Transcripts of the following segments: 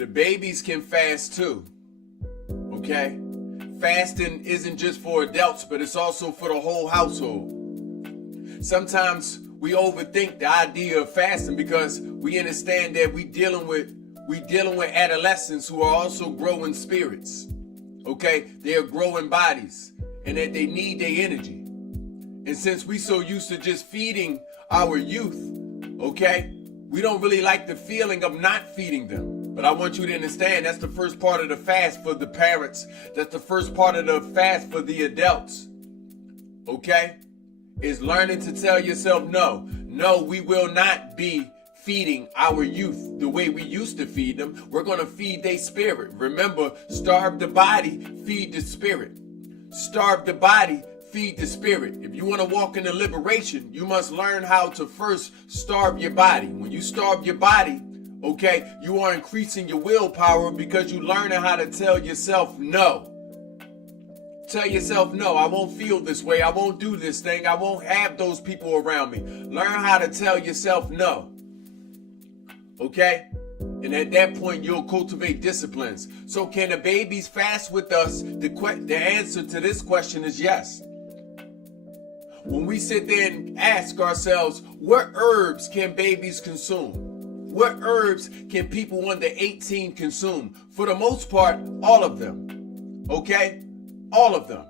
the babies can fast too, okay? Fasting isn't just for adults, but it's also for the whole household. Sometimes we overthink the idea of fasting because we understand that we dealing with adolescents who are also growing spirits, okay? They are growing bodies, and that they need their energy. And since we so used to just feeding our youth, okay, we don't really like the feeling of not feeding them. But I want you to understand that's the first part of the fast for the parents. That's the first part of the fast for the adults, okay? Is learning to tell yourself no. No, we will not be feeding our youth the way we used to feed them. We're going to feed their spirit. Remember, starve the body, feed the spirit. Starve the body, feed the spirit. If you want to walk in the liberation, you must learn how to first starve your body. When you starve your body, okay, you are increasing your willpower because you learning how to tell yourself no. Tell yourself no, I won't feel this way. I won't do this thing. I won't have those people around me. Learn how to tell yourself no. Okay? And at that point, you'll cultivate disciplines. So can the babies fast with us? The answer to this question is yes. When we sit there and ask ourselves, what herbs can babies consume? What herbs can people under 18 consume? For the most part, all of them. Okay? All of them.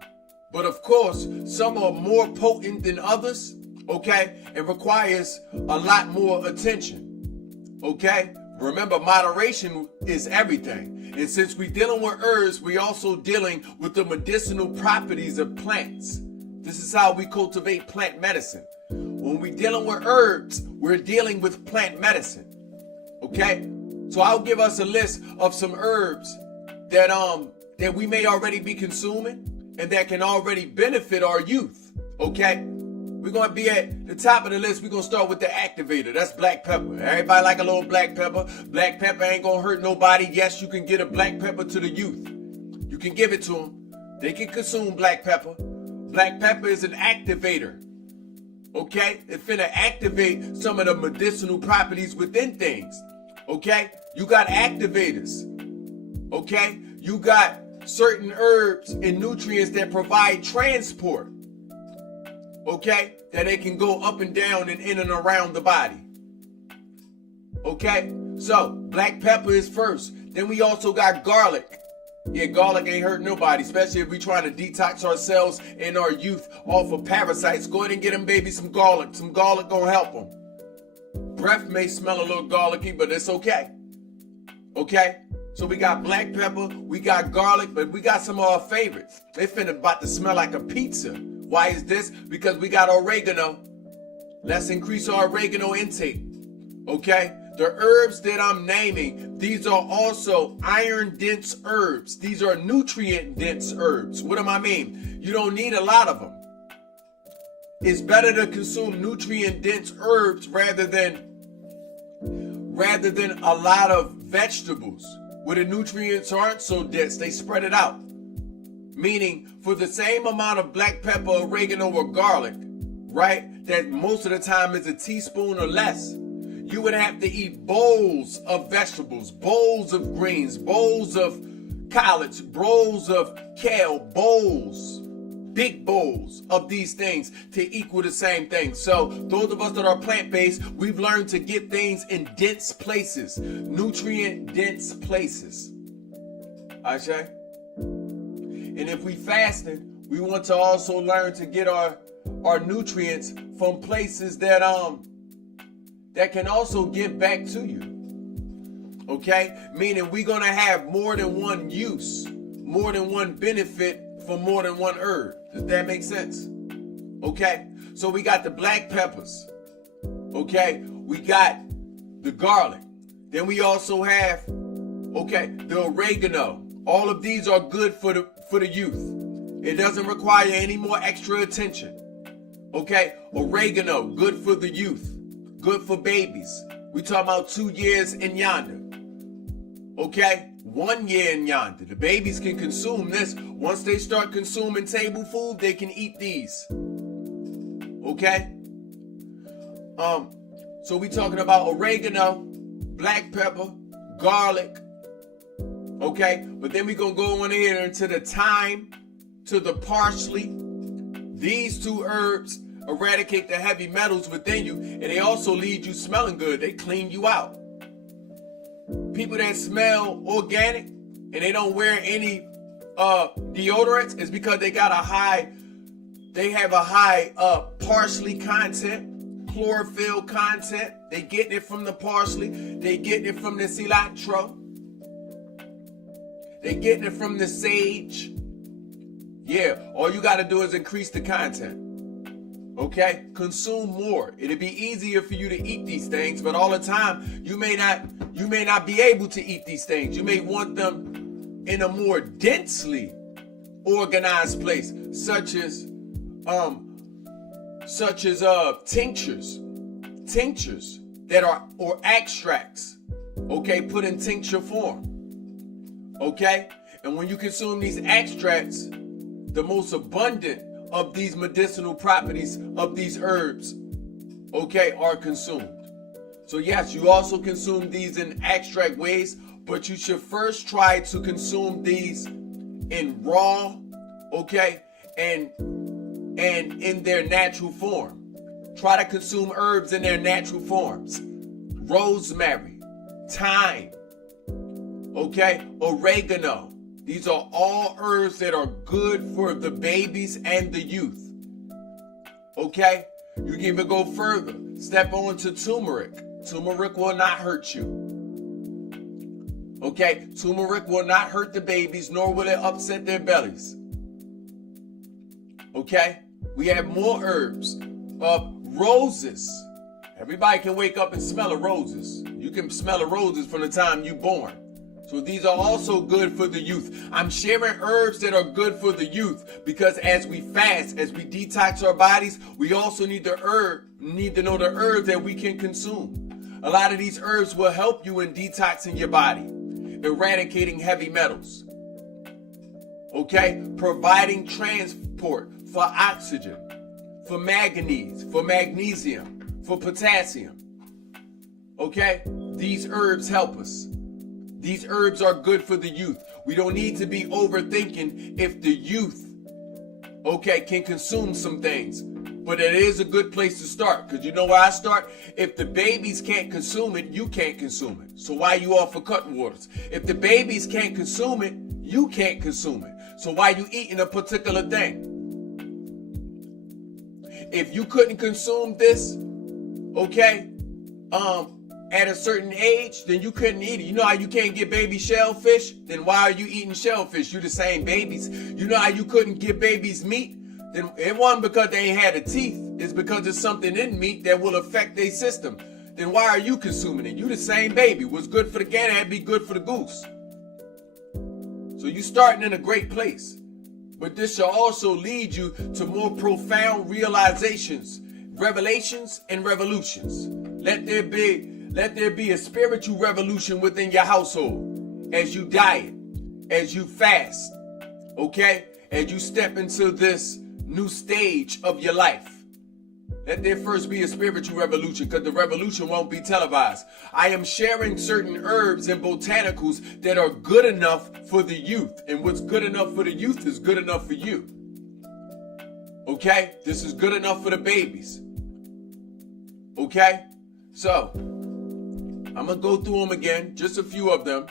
But of course, some are more potent than others. Okay? And requires a lot more attention. Okay? Remember, moderation is everything. And since we're dealing with herbs, we're also dealing with the medicinal properties of plants. This is how we cultivate plant medicine. When we're dealing with herbs, we're dealing with plant medicine. Okay? So I'll give us a list of some herbs that we may already be consuming and that can already benefit our youth. Okay? We're going to be at the top of the list. We're going to start with the activator. That's black pepper. Everybody like a little black pepper. Black pepper ain't going to hurt nobody. Yes, you can get a black pepper to the youth. You can give it to them. They can consume black pepper. Black pepper is an activator. Okay? It's finna activate some of the medicinal properties within things. Okay? You got activators. Okay? You got certain herbs and nutrients that provide transport. Okay? That they can go up and down and in and around the body. Okay? So, black pepper is first. Then we also got garlic. Yeah, garlic ain't hurt nobody, especially if we trying to detox ourselves and our youth off of parasites. Go ahead and get them baby some garlic. Some garlic gonna help them. Breath may smell a little garlicky, but it's okay. Okay? So we got black pepper, we got garlic, but we got some of our favorites. They finna about to smell like a pizza. Why is this? Because we got oregano. Let's increase our oregano intake. Okay? The herbs that I'm naming, these are also iron-dense herbs. These are nutrient-dense herbs. What do I mean? You don't need a lot of them. It's better to consume nutrient-dense herbs rather than a lot of vegetables where the nutrients aren't so dense. They spread it out. Meaning, for the same amount of black pepper, oregano, or garlic, right, that most of the time is a teaspoon or less, you would have to eat bowls of vegetables, bowls of greens, bowls of collards, bowls of kale, bowls, big bowls of these things to equal the same thing. So those of us that are plant-based, we've learned to get things in dense places, nutrient-dense places. Ashe? And if we fasting, we want to also learn to get our nutrients from places that can also give back to you. Okay? Meaning we're going to have more than one use, more than one benefit for more than one herb. Does that make sense? Okay? So we got the black peppers. Okay? We got the garlic. Then we also have, the oregano. All of these are good for the youth. It doesn't require any more extra attention. Okay? Oregano, good for the youth. Good for babies. We talking about 2 years in yonder. Okay? 1 year in yonder. The babies can consume this. Once they start consuming table food, they can eat these. Okay? So we talking about oregano, black pepper, garlic, Okay, but then we're going to go on here into the thyme, to the parsley. These two herbs eradicate the heavy metals within you, and they also leave you smelling good. They clean you out. People that smell organic and they don't wear any deodorants is because they have a high parsley content, chlorophyll content. They getting it from the parsley. They getting it from the cilantro. They getting it from the sage. Yeah, all you got to do is increase the content. Okay, consume more. It'll be easier for you to eat these things, but all the time you may not be able to eat these things. You may want them in a more densely organized place, such as tinctures that are, or extracts. Okay, put in tincture form. Okay, and when you consume these extracts, the most abundant of these medicinal properties of these herbs, okay, are consumed. So yes, you also consume these in extract ways, but you should first try to consume these in raw, okay, and in their natural form. Try to consume herbs in their natural forms. Rosemary, thyme, okay, oregano. These are all herbs that are good for the babies and the youth. Okay? You can even go further. Step on to turmeric. Turmeric will not hurt you. Okay? Turmeric will not hurt the babies, nor will it upset their bellies. Okay? We have more herbs. Roses. Everybody can wake up and smell of roses. You can smell of roses from the time you're born. So these are also good for the youth. I'm sharing herbs that are good for the youth because as we fast, as we detox our bodies, we also need to know the herbs that we can consume. A lot of these herbs will help you in detoxing your body, eradicating heavy metals. Okay? Providing transport for oxygen, for manganese, for magnesium, for potassium. Okay? These herbs help us. These herbs are good for the youth. We don't need to be overthinking if the youth, okay, can consume some things. But it is a good place to start. Because you know where I start? If the babies can't consume it, you can't consume it. So why you offer cutting waters? If the babies can't consume it, you can't consume it. So why you eating a particular thing? If you couldn't consume this, okay, at a certain age, then you couldn't eat it. You know how you can't get baby shellfish? Then why are you eating shellfish? You the same babies. You know how you couldn't give babies meat? Then it wasn't because they ain't had the teeth. It's because there's something in meat that will affect their system. Then why are you consuming it? You the same baby. What's good for the gander had to be good for the goose. So you starting in a great place. But this shall also lead you to more profound realizations, revelations, and revolutions. Let there be a spiritual revolution within your household as you diet, as you fast, okay? As you step into this new stage of your life. Let there first be a spiritual revolution, because the revolution won't be televised. I am sharing certain herbs and botanicals that are good enough for the youth. And what's good enough for the youth is good enough for you. Okay? This is good enough for the babies. Okay? So, I'm going to go through them again, just a few of them,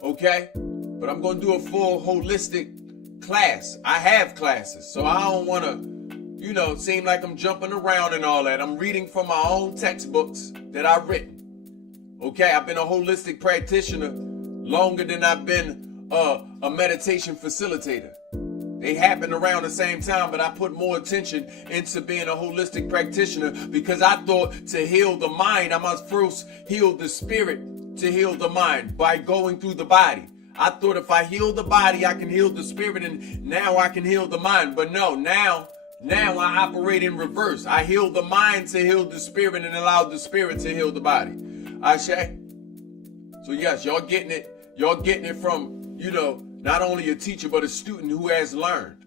okay? But I'm going to do a full holistic class. I have classes, so I don't want to, seem like I'm jumping around and all that. I'm reading from my own textbooks that I've written, okay? I've been a holistic practitioner longer than I've been a meditation facilitator. They happen around the same time, but I put more attention into being a holistic practitioner because I thought to heal the mind, I must first heal the spirit to heal the mind by going through the body. I thought if I heal the body, I can heal the spirit, and now I can heal the mind. But no, now I operate in reverse. I heal the mind to heal the spirit and allow the spirit to heal the body. Ashe? So yes, y'all getting it from, not only a teacher, but a student who has learned.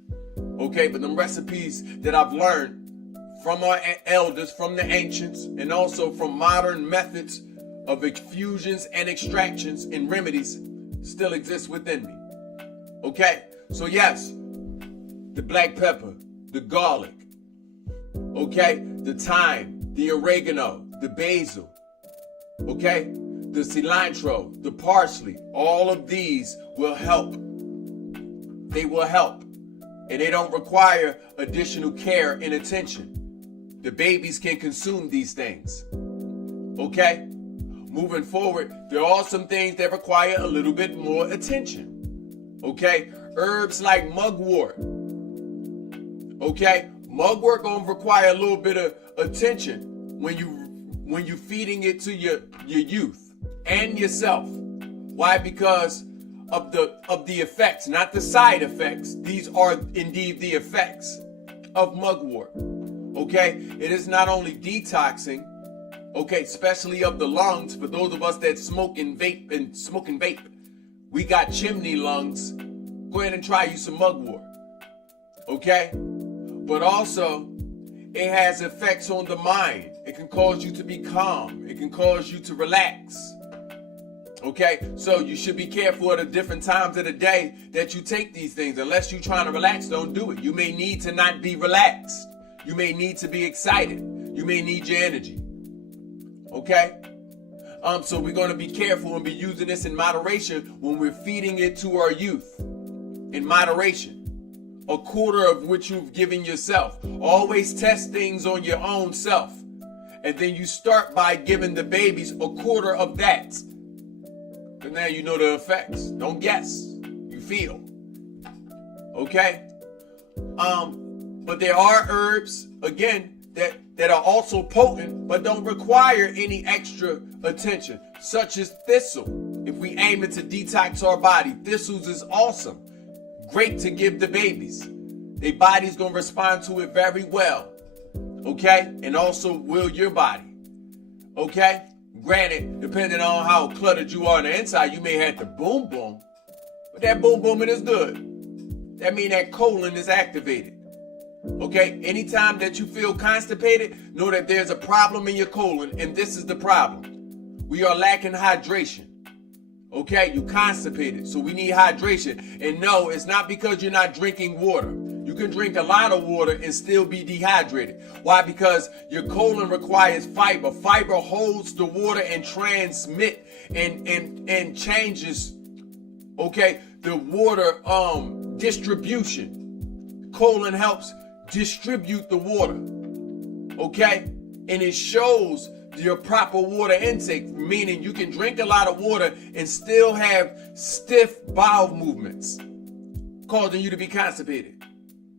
Okay, but them recipes that I've learned from our elders, from the ancients, and also from modern methods of infusions and extractions and remedies, still exists within me. Okay? So yes, the black pepper, the garlic, okay? The thyme, the oregano, the basil, okay? The cilantro, the parsley, all of these will help. They will help. And they don't require additional care and attention. The babies can consume these things. Okay? Moving forward, there are some things that require a little bit more attention. Okay? Herbs like mugwort. Okay? Mugwort gonna require a little bit of attention when you feeding it to your youth and yourself. Why? Because of the effects, not the side effects. These are indeed the effects of mugwort. Okay? It is not only detoxing, okay, especially of the lungs. For those of us that smoke and vape, we got chimney lungs. Go ahead and try you some mugwort. Okay? But also, it has effects on the mind. It can cause you to be calm. It can cause you to relax. Okay? So you should be careful at the different times of the day that you take these things. Unless you're trying to relax, don't do it. You may need to not be relaxed. You may need to be excited. You may need your energy. Okay? So we're going to be careful and be using this in moderation when we're feeding it to our youth. In moderation. A quarter of which you've given yourself. Always test things on your own self. And then you start by giving the babies a quarter of that. And now you know the effects. Don't guess. You feel. Okay? But there are herbs, again, that are also potent, but don't require any extra attention, such as thistle. If we aim it to detox our body, thistles is awesome. Great to give the babies. Their body's going to respond to it very well. Okay? And also will your body. Okay? Granted, depending on how cluttered you are on the inside, you may have to boom boom. But that boom booming is good. That means that colon is activated. Okay? Anytime that you feel constipated, know that there's a problem in your colon, and this is the problem. We are lacking hydration. Okay? You constipated, so we need hydration. And no, it's not because you're not drinking water. You can drink a lot of water and still be dehydrated. Why? Because your colon requires fiber. Fiber holds the water and transmit and changes, okay, the water distribution. Colon helps distribute the water. Okay? And it shows your proper water intake, meaning you can drink a lot of water and still have stiff bowel movements, causing you to be constipated.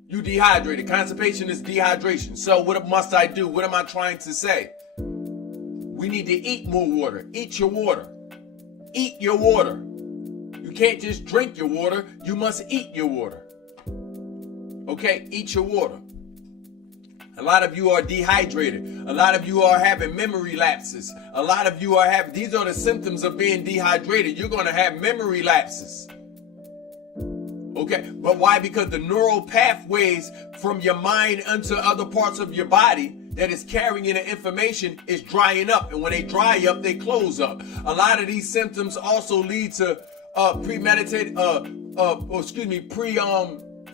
You dehydrated. Constipation is dehydration. So what must I do? What am I trying to say? We need to eat more water. Eat your water. Eat your water. You can't just drink your water. You must eat your water. Okay? Eat your water. A lot of you are dehydrated. A lot of you are having memory lapses. A lot of you are having, these are the symptoms of being dehydrated. You're going to have memory lapses. Okay, but why? Because the neural pathways from your mind into other parts of your body that is carrying the information is drying up. And when they dry up, they close up. A lot of these symptoms also lead to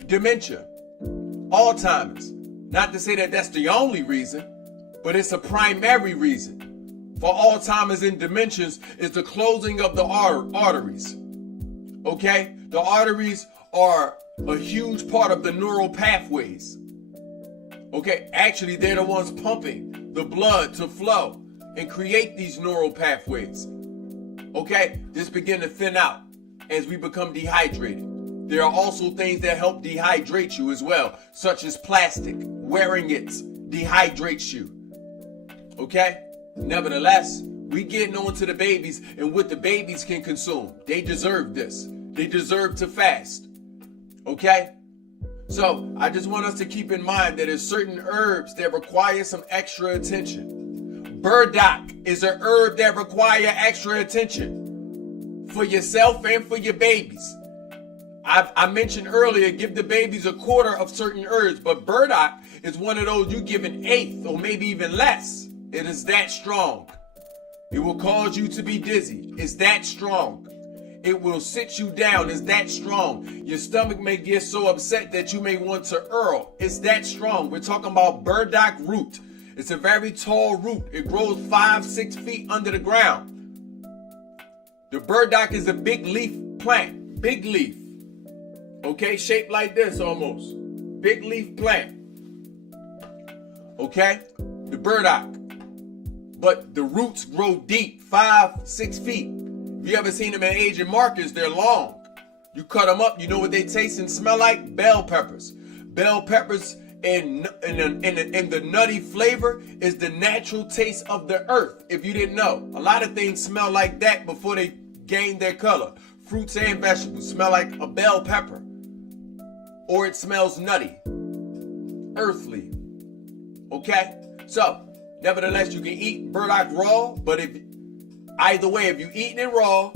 dementia, Alzheimer's. Not to say that that's the only reason, but it's a primary reason for Alzheimer's and dementias is the closing of the arteries. Okay? The arteries are a huge part of the neural pathways. Okay? Actually, they're the ones pumping the blood to flow and create these neural pathways. Okay? This begin to thin out as we become dehydrated. There are also things that help dehydrate you as well, such as plastic. Wearing it dehydrates you. Okay? Nevertheless, we getting on to the babies and what the babies can consume. They deserve this. They deserve to fast. Okay? So, I just want us to keep in mind that there's certain herbs that require some extra attention. Burdock is an herb that requires extra attention for yourself and for your babies. I mentioned earlier, give the babies a quarter of certain herbs, but burdock is one of those you give an eighth or maybe even less. It is that strong. It will cause you to be dizzy. It's that strong. It will sit you down. It's that strong. Your stomach may get so upset that you may want to hurl. It's that strong. We're talking about burdock root. It's a very tall root. It grows 5-6 feet under the ground. The burdock is a big leaf plant. Big leaf. Okay, shaped like this almost. Big leaf plant. Okay, the burdock. But the roots grow deep, 5-6 feet. If you ever seen them in Asian markets, they're long. You cut them up, you know what they taste and smell like? Bell peppers. Bell peppers and the nutty flavor is the natural taste of the earth, if you didn't know. A lot of things smell like that before they gain their color. Fruits and vegetables smell like a bell pepper. Or it smells nutty, earthly. Okay? So, nevertheless, you can eat burdock raw, but either way, if you're eating it raw,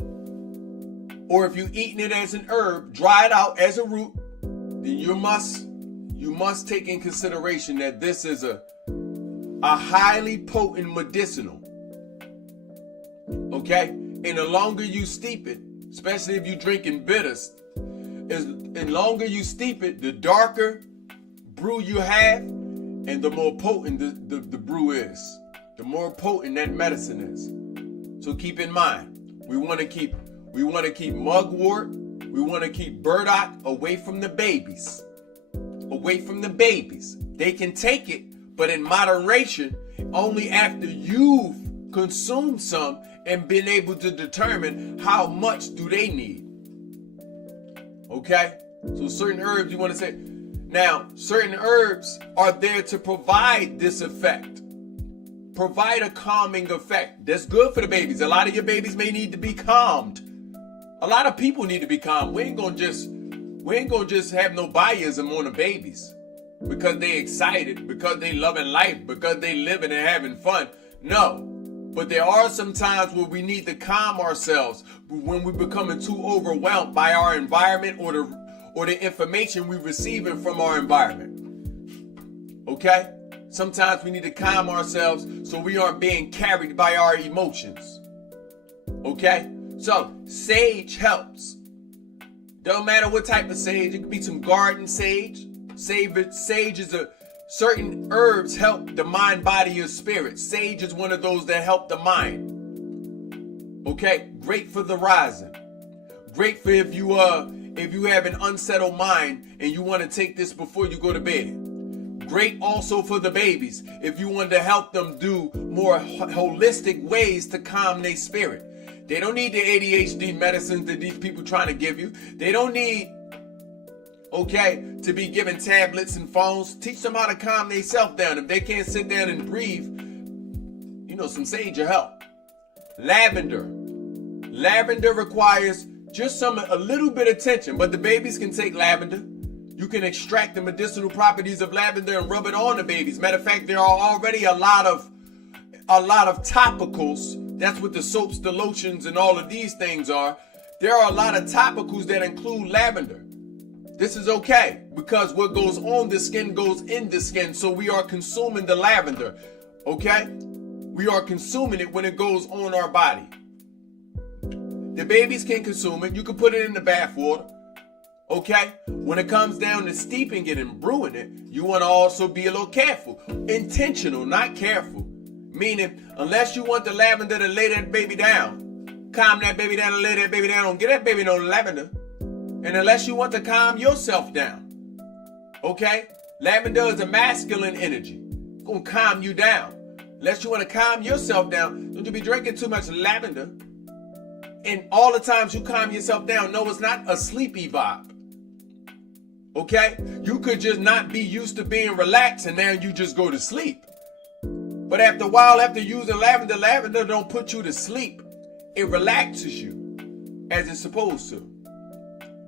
or if you're eating it as an herb, dry it out as a root, then you must take in consideration that this is a highly potent medicinal. Okay? And the longer you steep it, especially if you're drinking bitters, the longer you steep it, the darker brew you have, and the more potent the brew is. The more potent that medicine is. So keep in mind, we want to keep mugwort, we want to keep burdock away from the babies. Away from the babies. They can take it, but in moderation, only after you've consumed some and been able to determine how much do they need. Okay? So certain herbs you want to say. Now, certain herbs are there to provide this effect. Provide a calming effect. That's good for the babies. A lot of your babies may need to be calmed. A lot of people need to be calmed. We ain't gonna just have no biasm on the babies because they excited, because they loving life, because they living and having fun. No. But there are some times where we need to calm ourselves when we're becoming too overwhelmed by our environment or the information we're receiving from our environment. Okay? Sometimes we need to calm ourselves so we aren't being carried by our emotions. Okay? So, sage helps. Don't matter what type of sage. It could be some garden sage. Sage is certain herbs help the mind, body, or spirit. Sage is one of those that help the mind. Okay? Great for the rising. Great for if you have an unsettled mind and you want to take this before you go to bed. Great also for the babies if you want to help them do more holistic ways to calm their spirit. They don't need the ADHD medicines that these people trying to give you. They don't need, to be given tablets and phones. Teach them how to calm themselves down. If they can't sit down and breathe, some sage will help. Lavender. Lavender requires just a little bit of tension, but the babies can take lavender. You can extract the medicinal properties of lavender and rub it on the babies. Matter of fact, there are already a lot of topicals. That's what the soaps, the lotions, and all of these things are. There are a lot of topicals that include lavender. This is okay because what goes on the skin goes in the skin. So we are consuming the lavender. Okay? We are consuming it when it goes on our body. The babies can consume it. You can put it in the bath water. Okay? When it comes down to steeping it and brewing it, you want to also be a little careful. Intentional, not careful. Meaning, unless you want the lavender to lay that baby down, calm that baby down and lay that baby down, don't get that baby no lavender. And unless you want to calm yourself down. Okay? Lavender is a masculine energy. It's going to calm you down. Unless you want to calm yourself down, don't you be drinking too much lavender. And all the times you calm yourself down, no, it's not a sleepy vibe. Okay? You could just not be used to being relaxed and now you just go to sleep. But after a while, after using lavender don't put you to sleep. It relaxes you as it's supposed to.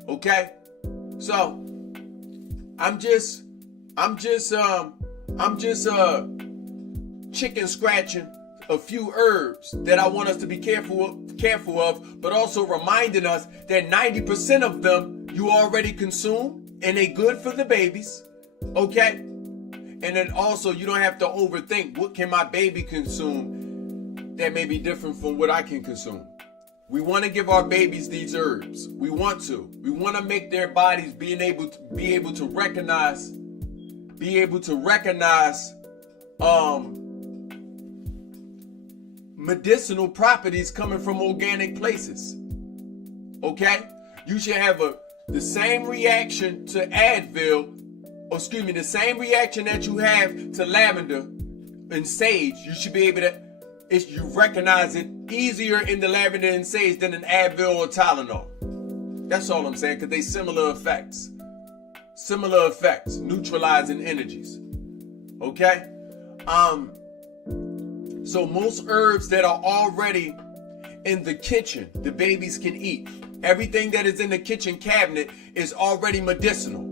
Okay? So, I'm just chicken scratching a few herbs that I want us to be careful of, but also reminding us that 90% of them you already consume and they good for the babies. Okay? And then also you don't have to overthink what can my baby consume that may be different from what I can consume. We want to give our babies these herbs. We want to. We want to make their bodies be able to recognize medicinal properties coming from organic places. Okay? You should have the same reaction to Advil, the same reaction that you have to lavender and sage. You should be able to, you recognize it easier in the lavender and sage than an Advil or Tylenol. That's all I'm saying, because they similar effects. Similar effects, neutralizing energies. Okay? So most herbs that are already in the kitchen, the babies can eat. Everything that is in the kitchen cabinet is already medicinal.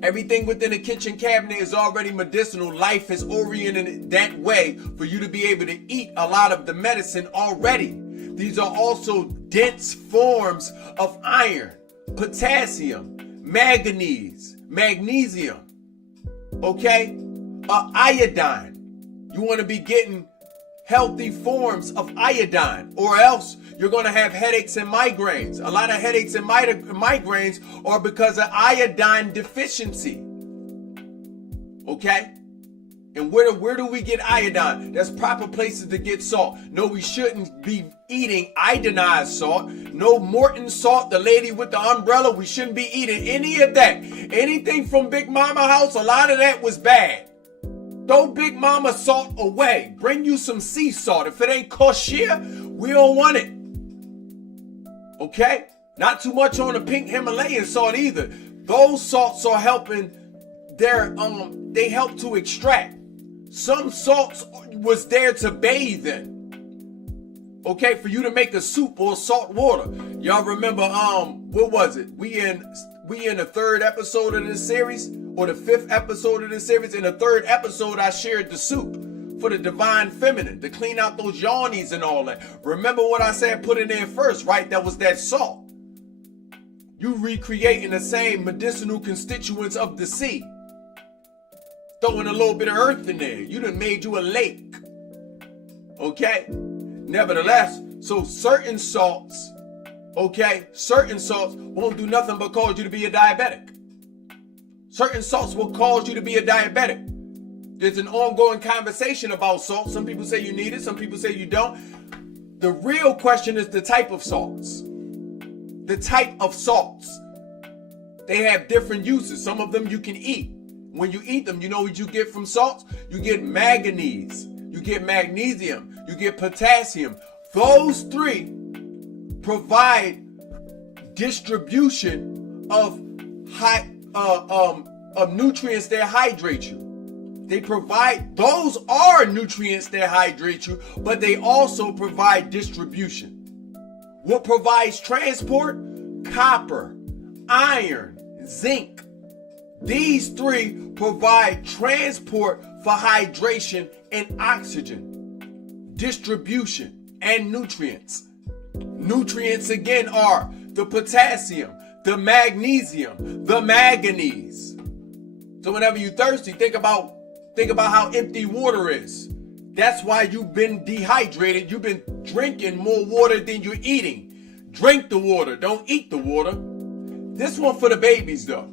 Everything within the kitchen cabinet is already medicinal. Life is oriented in that way for you to be able to eat a lot of the medicine already. These are also dense forms of iron, potassium, manganese, magnesium, okay? Iodine. You want to be getting healthy forms of iodine, or else you're going to have headaches and migraines. A lot of headaches and migraines are because of iodine deficiency. Okay? And where do we get iodine? There's proper places to get salt. No, we shouldn't be eating iodinized salt. No Morton salt, the lady with the umbrella. We shouldn't be eating any of that. Anything from Big Mama house, a lot of that was bad. Throw Big Mama salt away. Bring you some sea salt. If it ain't kosher, we don't want it. Okay? Not too much on the pink Himalayan salt either. Those salts are helping they help to extract. Some salts was there to bathe in. Okay, for you to make a soup or salt water. Y'all remember what was it? We in the third episode of this series, or the fifth episode of this series. In the third episode, I shared the soup for the divine feminine, to clean out those yawnies and all that. Remember what I said, put it in first, right? That was that salt. You recreating the same medicinal constituents of the sea. Throwing a little bit of earth in there. You done made you a lake. Okay? Nevertheless, so certain salts won't do nothing but cause you to be a diabetic. Certain salts will cause you to be a diabetic. There's an ongoing conversation about salt. Some people say you need it. Some people say you don't. The real question is the type of salts. The type of salts. They have different uses. Some of them you can eat. When you eat them, you know what you get from salts? You get manganese. You get magnesium. You get potassium. Those three provide distribution of nutrients that hydrate you. Those are nutrients that hydrate you, but they also provide distribution. What provides transport? Copper, iron, zinc. These three provide transport for hydration and oxygen, distribution, and nutrients. Nutrients again are the potassium, the magnesium, the manganese. So whenever you're thirsty, think about how empty water is. That's why you've been dehydrated. You've been drinking more water than you're eating. Drink the water. Don't eat the water. This one for the babies though.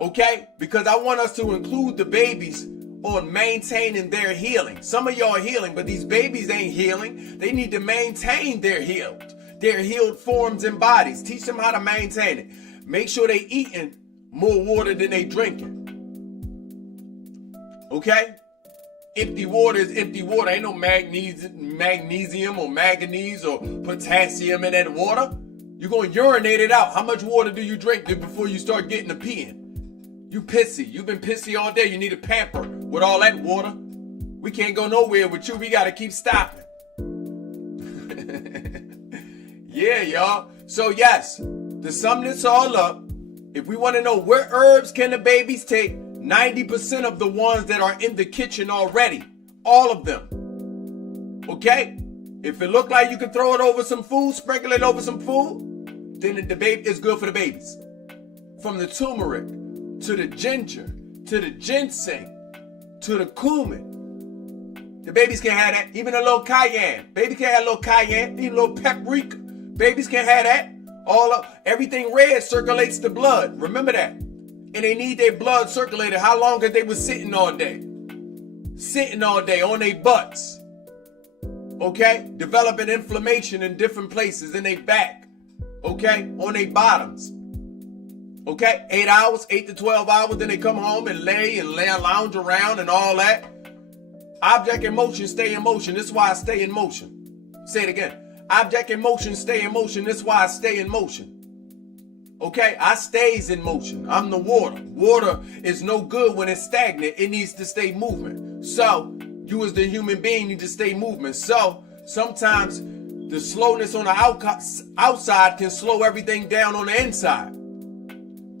Okay? Because I want us to include the babies on maintaining their healing. Some of y'all are healing, but these babies ain't healing. They need to maintain their healed forms and bodies. Teach them how to maintain it. Make sure they eating more water than they drinking. Okay? Empty water is empty water. Ain't no magnesium or manganese or potassium in that water. You're going to urinate it out. How much water do you drink before you start getting to peeing? You pissy. You've been pissy all day. You need a pamper with all that water. We can't go nowhere with you. We got to keep stopping. Yeah, y'all. So yes, to sum this all up, if we want to know what herbs can the babies take, 90% of the ones that are in the kitchen already. All of them. Okay? If it look like you can throw it over some food, sprinkle it over some food, then the baby is good for the babies. From the turmeric, to the ginger, to the ginseng, to the cumin. The babies can have that. Even a little cayenne. Baby can have a little cayenne, even a little paprika. Babies can't have that. Everything red circulates the blood. Remember that. And they need their blood circulated. How long? Because they were sitting all day. Sitting all day on their butts. Okay? Developing inflammation in different places in their back. Okay? On their bottoms. Okay? 8 hours, 8 to 12 hours. Then they come home and lay lounge around and all that. Object in motion, stay in motion. This is why I stay in motion. Say it again. Object in motion, stay in motion. This is why I stay in motion. Okay? I stays in motion. I'm the water. Water is no good when it's stagnant. It needs to stay moving. So, you as the human being need to stay moving. So, sometimes the slowness on the outside can slow everything down on the inside.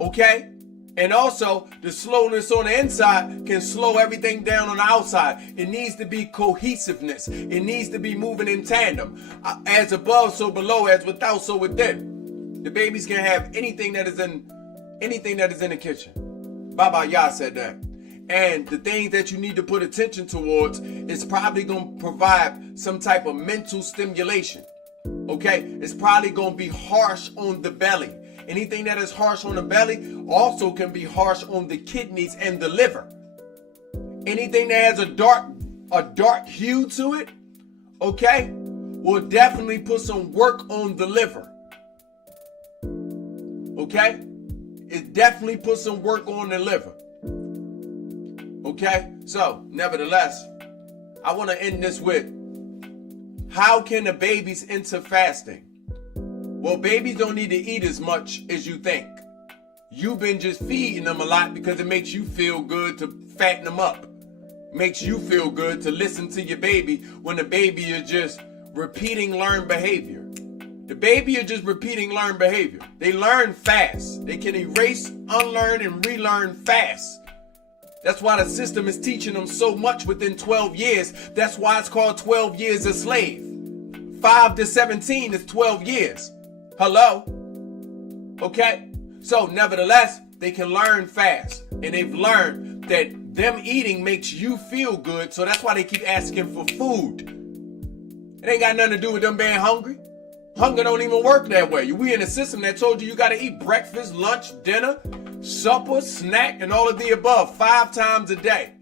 Okay? And also, the slowness on the inside can slow everything down on the outside. It needs to be cohesiveness. It needs to be moving in tandem. As above, so below. As without, so within. The babies can have anything that is in the kitchen. Baba Yah said that. And the things that you need to put attention towards is probably going to provide some type of mental stimulation. Okay? It's probably going to be harsh on the belly. Anything that is harsh on the belly also can be harsh on the kidneys and the liver. Anything that has a dark hue to it, okay, will definitely put some work on the liver. Okay? It definitely puts some work on the liver. Okay? So, nevertheless, I want to end this with, how can the babies enter fasting? Well, babies don't need to eat as much as you think. You've been just feeding them a lot because it makes you feel good to fatten them up. Makes you feel good to listen to your baby when the baby is just repeating learned behavior. The baby is just repeating learned behavior. They learn fast. They can erase, unlearn, and relearn fast. That's why the system is teaching them so much within 12 years. That's why it's called 12 years a slave. 5 to 17 is 12 years. Hello? Okay? So, nevertheless, they can learn fast. And they've learned that them eating makes you feel good, so that's why they keep asking for food. It ain't got nothing to do with them being hungry. Hunger don't even work that way. We in a system that told you gotta eat breakfast, lunch, dinner, supper, snack, and all of the above 5 times a day.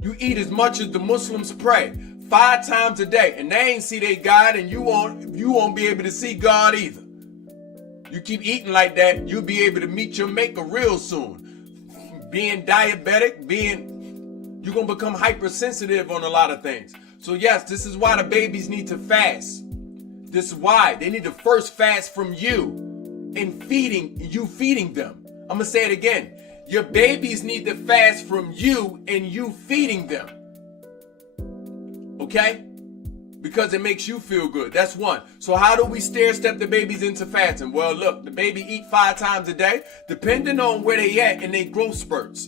You eat as much as the Muslims pray 5 times a day, and they ain't see their God, and you won't be able to see God either. You keep eating like that, you'll be able to meet your maker real soon. Being diabetic, you're going to become hypersensitive on a lot of things. So yes, this is why the babies need to fast. This is why they need to first fast from you and feeding them. I'm going to say it again. Your babies need to fast from you and you feeding them. Okay? Because it makes you feel good. That's one. So how do we stair-step the babies into fasting? Well, look, the baby eat 5 times a day, depending on where they at in their growth spurts.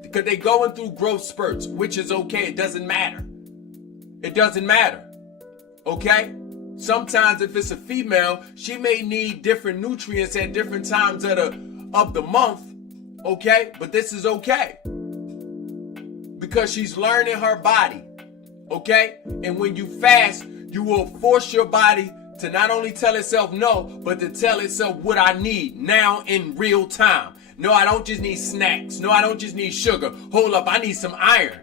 Because they going through growth spurts, which is okay. It doesn't matter. It doesn't matter. Okay? Sometimes if it's a female, she may need different nutrients at different times of the month. Okay? But this is okay. Because she's learning her body. Okay? And when you fast, you will force your body to not only tell itself no, but to tell itself what I need now in real time. No, I don't just need snacks. No, I don't just need sugar. Hold up, I need some iron.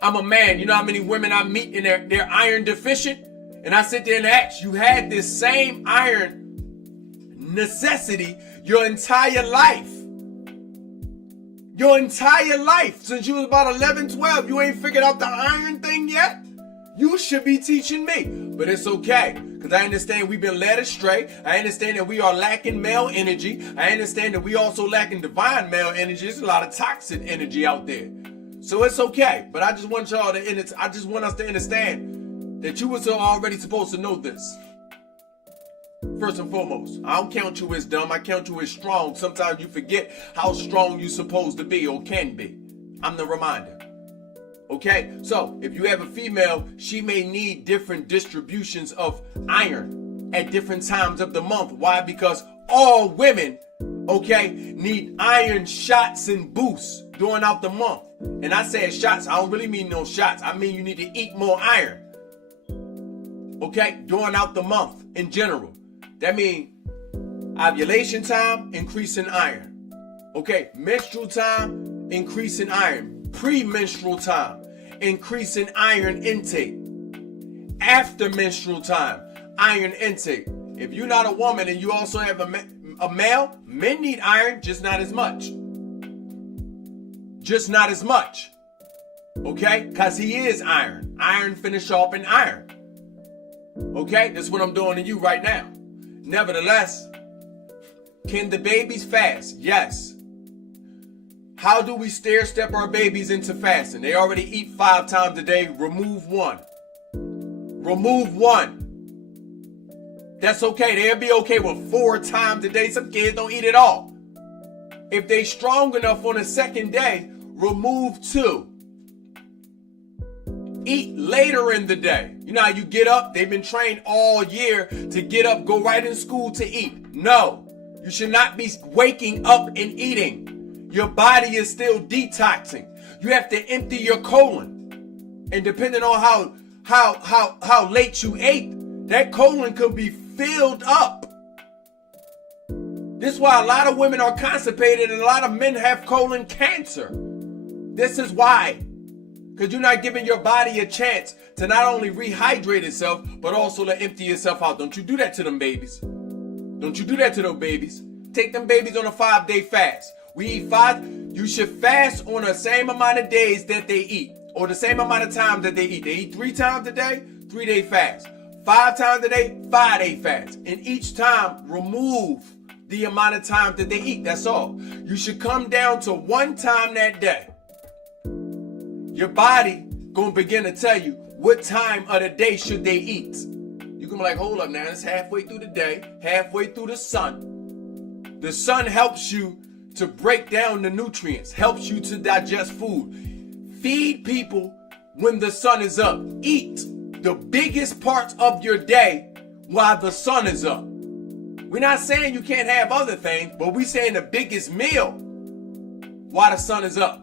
I'm a man. You know how many women I meet and they're iron deficient? And I sit there and ask, you had this same iron necessity your entire life. Your entire life. Since you was about 11, 12, you ain't figured out the iron thing yet? You should be teaching me. But it's okay. Because I understand we've been led astray. I understand that we are lacking male energy. I understand that we also lacking divine male energy. There's a lot of toxic energy out there. So it's okay. But I just want us to understand that you was already supposed to know this. First and foremost, I don't count you as dumb. I count you as strong. Sometimes you forget how strong you're supposed to be or can be. I'm the reminder. Okay, so if you have a female, she may need different distributions of iron at different times of the month. Why? Because all women, okay, need iron shots and boosts during out the month. And I said shots, I don't really mean no shots. I mean you need to eat more iron. Okay, during out the month in general. That means ovulation time, increase in iron. Okay, menstrual time, increase in iron. Premenstrual time, increase in iron intake. After menstrual time, iron intake. If you're not a woman and you also have a male, men need iron, just not as much. Just not as much. Okay? Because he is iron. Iron finish off in iron. Okay? That's what I'm doing to you right now. Nevertheless, can the babies fast? Yes. How do we stair-step our babies into fasting? They already eat 5 times a day. Remove one. Remove one. That's okay. They'll be okay with 4 times a day. Some kids don't eat at all. If they strong enough on the second day, remove 2. Eat later in the day. You know how you get up? They've been trained all year to get up, go right in school to eat. No. You should not be waking up and eating. Your body is still detoxing. You have to empty your colon. And depending on how late you ate, that colon could be filled up. This is why a lot of women are constipated and a lot of men have colon cancer. This is why. Because you're not giving your body a chance to not only rehydrate itself, but also to empty itself out. Don't you do that to them babies. Don't you do that to those babies. Take them babies on a 5-day fast. We eat 5. You should fast on the same amount of days that they eat. Or the same amount of time that they eat. They eat 3 times a day, 3-day fast. 5 times a day, 5-day fast. And each time, remove the amount of time that they eat. That's all. You should come down to 1 time that day. Your body gonna begin to tell you what time of the day should they eat. You can be like, hold up now, it's halfway through the day, halfway through the sun. The sun helps you to break down the nutrients, helps you to digest food. Feed people when the sun is up. Eat the biggest parts of your day while the sun is up. We're not saying you can't have other things, but we're saying the biggest meal while the sun is up.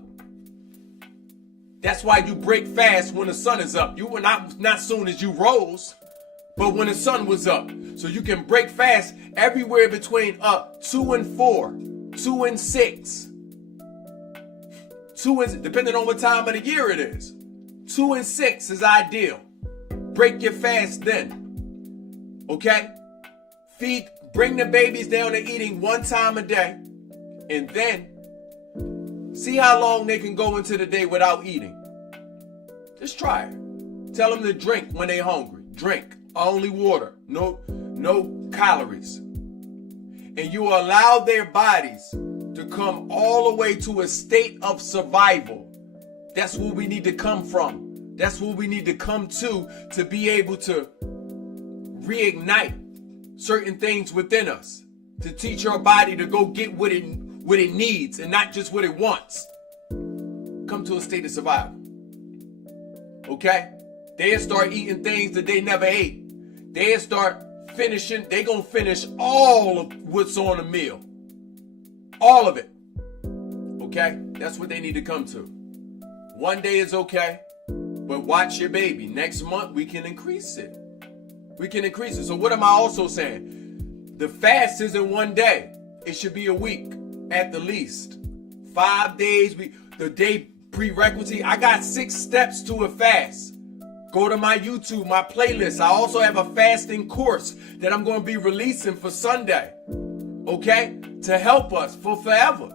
That's why you break fast when the sun is up. You were not soon as you rose, but when the sun was up. So you can break fast everywhere between 2 and 4, 2 and 6. 2 and, depending on what time of the year it is. 2 and 6 is ideal. Break your fast then. Okay? Bring the babies down to eating 1 time a day. And then see how long they can go into the day without eating. Just try it. Tell them to drink when they're hungry. Drink. Only water. No calories. And you allow their bodies to come all the way to a state of survival. That's where we need to come from. That's where we need to come to be able to reignite certain things within us. To teach our body to go get what it needs and not just what it wants. Come to a state of survival. Okay? They'll start eating things that they never ate. They'll start finishing. They're going to finish all of what's on the meal. All of it. Okay? That's what they need to come to. 1 day is okay, but watch your baby. Next month, we can increase it. We can increase it. So what am I also saying? The fast isn't 1 day. It should be a week at the least. 5 days. The day prerequisite. I got 6 steps to a fast. Go to my YouTube, my playlist. I also have a fasting course that I'm going to be releasing for Sunday. Okay? To help us for forever.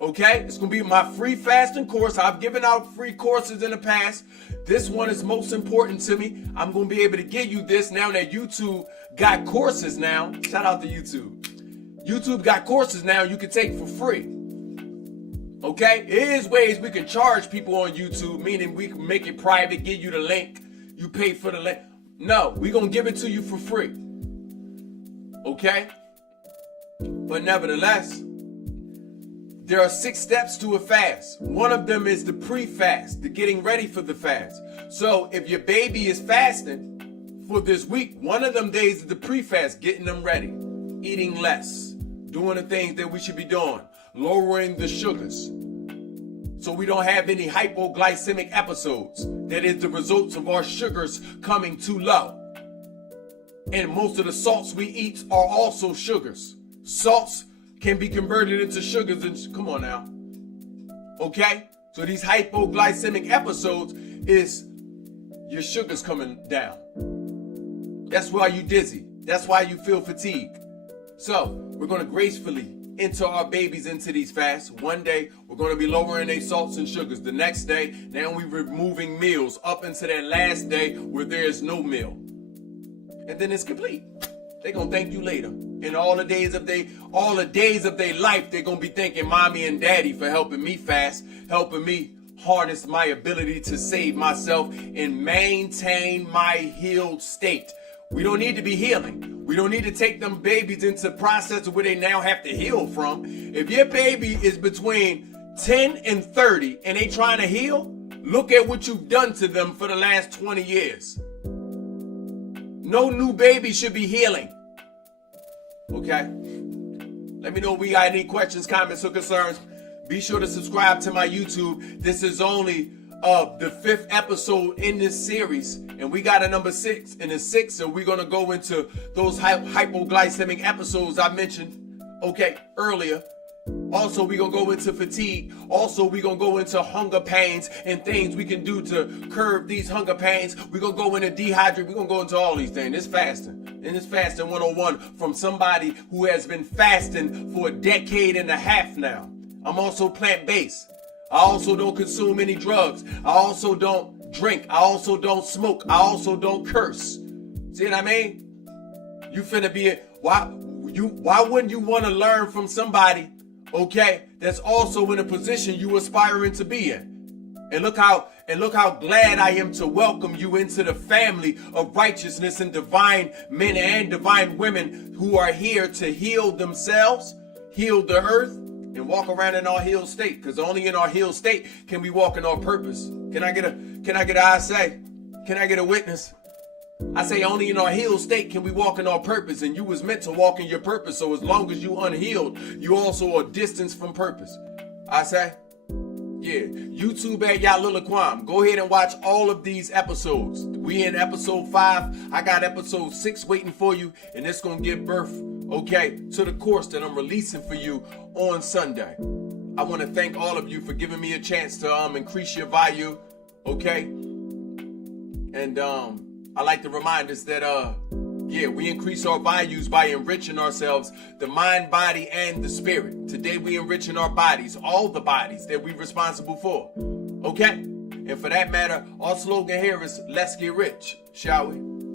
Okay? It's going to be my free fasting course. I've given out free courses in the past. This one is most important to me. I'm going to be able to give you this now that YouTube got courses now. Shout out to YouTube. YouTube got courses now you can take for free. Okay? There is ways we can charge people on YouTube, meaning we can make it private, give you the link. You pay for the link. No, we're going to give it to you for free. Okay? But nevertheless, there are 6 steps to a fast. One of them is the pre-fast, the getting ready for the fast. So if your baby is fasting for this week, one of them days is the pre-fast, getting them ready, eating less, doing the things that we should be doing, lowering the sugars so we don't have any hypoglycemic episodes. That is the results of our sugars coming too low. And most of the salts we eat are also sugars. Salts can be converted into sugars and come on now. Okay? So these hypoglycemic episodes is your sugars coming down. That's why you dizzy. That's why you feel fatigue. So we're going to gracefully enter our babies into these fasts. One day we're going to be lowering their salts and sugars. The next day, now we're removing meals up into that last day where there is no meal. And then it's complete. They're going to thank you later. In all the days of their life, they're going to be thanking mommy and daddy for helping me fast, helping me harness my ability to save myself and maintain my healed state. We don't need to be healing. We don't need to take them babies into process where they now have to heal from. If your baby is between 10 and 30 and they trying to heal, look at what you've done to them for the last 20 years. No new baby should be healing. Okay? Let me know if we got any questions, comments, or concerns. Be sure to subscribe to my YouTube. This is only the 5th episode in this series, and we got a number 6 in the 6th, so we're gonna go into those hypoglycemic episodes I mentioned earlier. Also, we're gonna go into fatigue. Also, we're gonna go into hunger pains and things we can do to curb these hunger pains. We're gonna go into dehydrate. We're gonna go into all these things. It's fasting. And it's fasting 101 from somebody who has been fasting for a decade and a half now. I'm also plant-based. I also don't consume any drugs. I also don't drink. I also don't smoke. I also don't curse. See what I mean? You finna be why wouldn't you want to learn from somebody, that's also in a position you aspiring to be in? And look how glad I am to welcome you into the family of righteousness and divine men and divine women who are here to heal themselves, heal the earth, and walk around in our healed state. Because only in our healed state can we walk in our purpose. Can I get a witness? I say only in our healed state can we walk in our purpose, and you was meant to walk in your purpose. So as long as you unhealed, you also are distanced from purpose. I say, yeah, YouTube at YAHLIL LAKWAME. Go ahead and watch all of these episodes. We in episode 5. I got episode 6 waiting for you, and it's gonna give birth, to the course that I'm releasing for you on Sunday. I want to thank all of you for giving me a chance to increase your value, And I like to remind us that we increase our values by enriching ourselves, the mind, body, and the spirit. Today we enriching our bodies, all the bodies that we're responsible for. And for that matter, our slogan here is let's get rich, shall we?